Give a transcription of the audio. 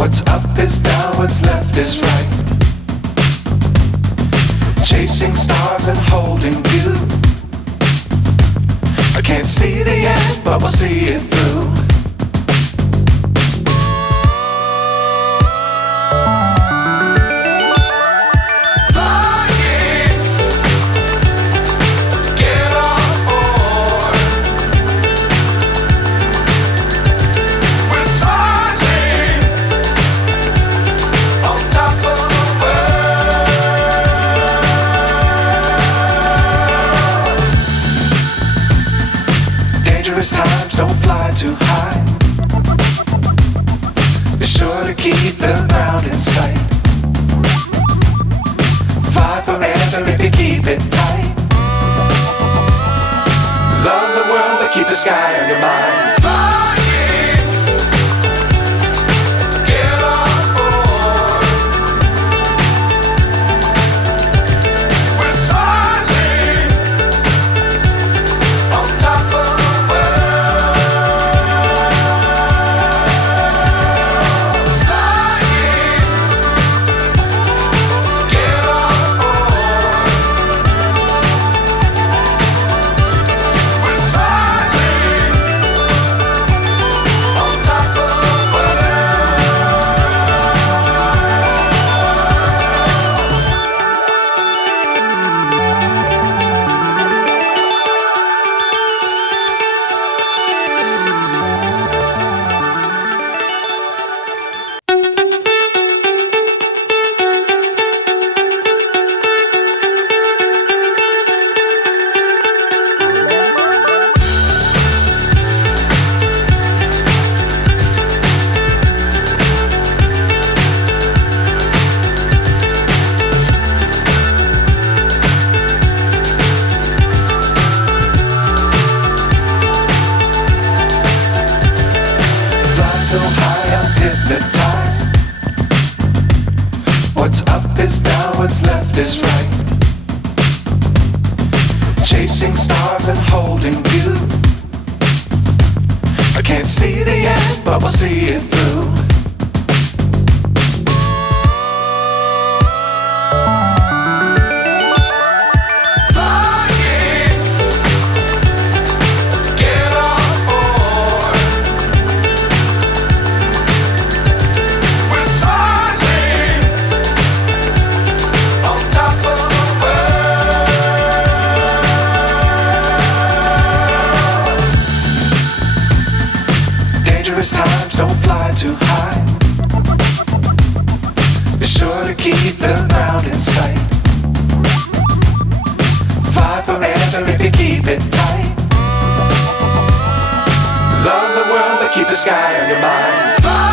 What's up is down, what's left is right. Chasing stars and holding you. I can't see the end, but we'll see it through. Times don't fly too high. Be sure to keep the ground in sight. Fly forever if you keep it tight. Love the world but keep the sky on your mind. So high I'm hypnotized. What's up is down, what's left is right. Chasing stars and holding you. I can't see the end, but we'll see it through. Times don't fly too high. Be sure to keep the ground in sight. Fly forever if you keep it tight. Love the world but keep the sky on your mind.